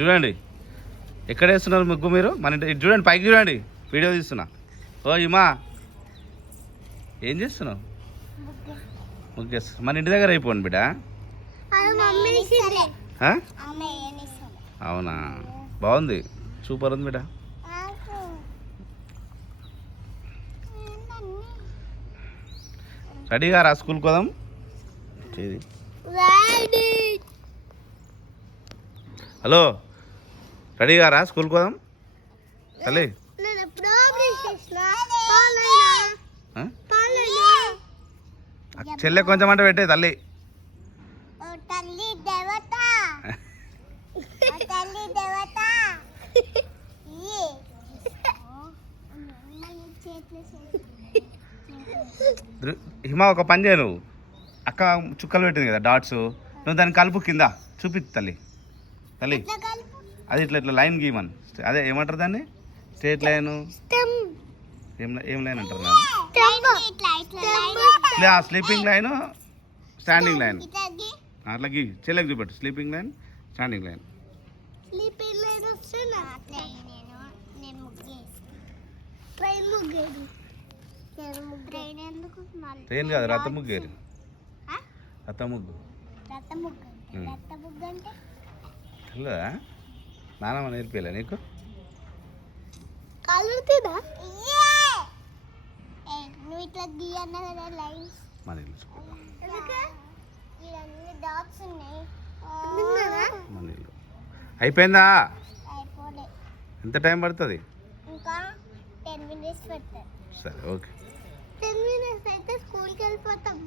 చూడండి ఎక్కడ వేస్తున్నారు ముగ్గు మీరు మన ఇంటి చూడండి పైకి చూడండి వీడియో తీస్తున్నా. ఓ ఇమా ఏం చేస్తున్నావు? ముగ్గు వేస్తున్నా. మన ఇంటి దగ్గర అయిపోండి బిడ్డ. అవునా బాగుంది సూపర్ ఉంది బిడ్డ. రెడీగా రా స్కూల్కి పోదాం. హలో రెడీగా రా స్కూల్కి పోదాం తల్లి. చెల్లె కొంచెం అంటే పెట్టే తల్లి. హిమ ఒక పని చేయ, నువ్వు అక్క చుక్కలు పెట్టింది కదా డాట్స్, నువ్వు దాన్ని కలుపు కింద చూపి తల్లి. తల్లి అది ఇట్లా ఇట్లా లైన్ గీమన్, అదే ఏమంటారు దాన్ని? స్ట్రేట్ లైన్ ఏం లైన్ అంటారు? స్లీపింగ్ లైన్, స్టాండింగ్ లైన్ అట్లా గీ. చెల్లెకి చూపెట్టు sleeping line, standing line. Train కాదు రథ ముగ్గు. రథ ముగ్గు తెల్లదా? నానమ్మ నేర్పిలే నీకు? మన ఇల్లు మన ఇల్లు అయిపోయిందా? ఎంత టైం పడుతుంది? సరే ఓకే. 10 minutes అయితే స్కూల్కి వెళ్ళిపోతాం.